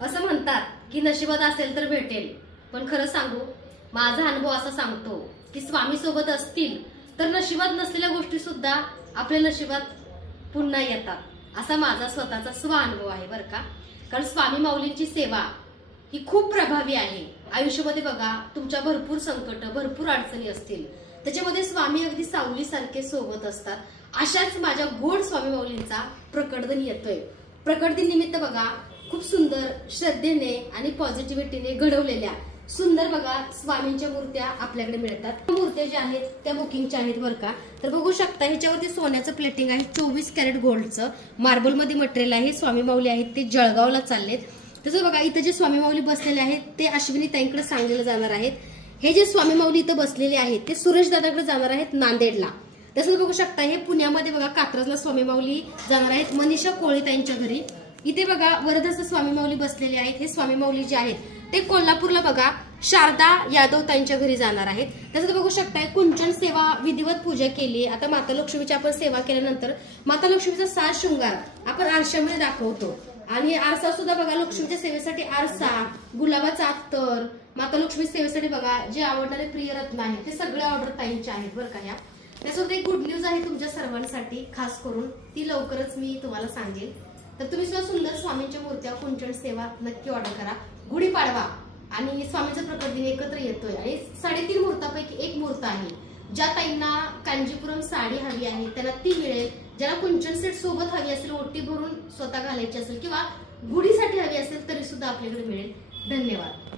असं म्हणतात की नशिबात असेल तर भेटेल, पण खरं सांगू माझा अनुभव असा सांगतो की स्वामी सोबत असतील तर नशिबात नसलेल्या गोष्टी सुद्धा आपल्या नशिबात पुन्हा येतात, असा माझा स्वतःचा स्वानुभव आहे बरं का. कारण स्वामी माऊलींची सेवा ही खूप प्रभावी आहे. आयुष्यामध्ये बघा तुमच्या भरपूर संकट, भरपूर अडचणी असतील, त्याच्यामध्ये स्वामी अगदी सावलीसारखे सोबत असतात. अशाच माझ्या गोड स्वामी माऊलींचा प्रकटदिन येतोय. प्रकटदिन निमित्त बघा खूप सुंदर श्रद्धेने आणि पॉझिटिव्हिटीने घडवलेल्या सुंदर बघा स्वामींच्या मूर्त्या आपल्याकडे मिळतात. मूर्त्या ज्या आहेत त्या बुकिंगच्या आहेत बरं का. तर बघू शकता ह्याच्यावरती सोन्याचं प्लेटिंग आहे, 24 कॅरेट गोल्डचं मार्बलमध्ये मटेरियल आहे. स्वामी माऊली आहेत ते जळगावला चाललेत. तसं बघा इथं जे स्वामी माऊली बसलेले आहेत ते अश्विनी ताईंकडे सांगलीला जाणार आहेत. हे जे स्वामी माऊली इथं बसलेले आहेत ते सुरेश दादाकडे जाणार आहेत नांदेडला. तसंच बघू शकता हे पुण्यामध्ये बघा कात्रजला स्वामी माऊली जाणार आहेत मनीषा कोळी ताईंच्या घरी. इथे बघा वर्धाचं स्वामी माऊली बसलेले आहेत. हे स्वामी माऊली जे आहेत ते कोल्हापूरला बघा शारदा यादव ताईंच्या घरी जाणार आहेत. तसंच बघू शकताय कुंचन सेवा विधिवत पूजा केली. आता माता लक्ष्मीची आपण सेवा केल्यानंतर माता लक्ष्मीचा 7 शृंगार आपण आरशामध्ये दाखवतो. आणि आरसा सुद्धा बघा लक्ष्मीच्या सेवेसाठी आरसा, गुलाबाचा अत्तर, माता लक्ष्मी सेवेसाठी बघा जे आवडणारे प्रिय रत्न आहेत ते सगळे ऑर्डर ताईंचे आहेत बरं का. ह्या त्यासोबत एक गुड न्यूज आहे तुमच्या सर्वांसाठी खास करून, ती लवकरच मी तुम्हाला सांगेल. तर तुम्ही सुद्धा सुंदर स्वामींच्या मूर्त्या कुंचन सेवा नक्की ऑर्डर करा. गुढीपाडवा आणि स्वामींचा प्रकट दिन एकत्र येतोय आणि 3.5 मुहूर्तापैकी एक मुहूर्त आहे. ज्या ताईंना कांजीपुरम साडी हवी आहे त्यांना ती मिळेल. ज्याला कुंचन सेट सोबत हवी असेल, ओटी भरून स्वतः घालायची असेल किंवा गुढीसाठी हवी असेल तरी सुद्धा आपल्याकडे मिळेल. धन्यवाद.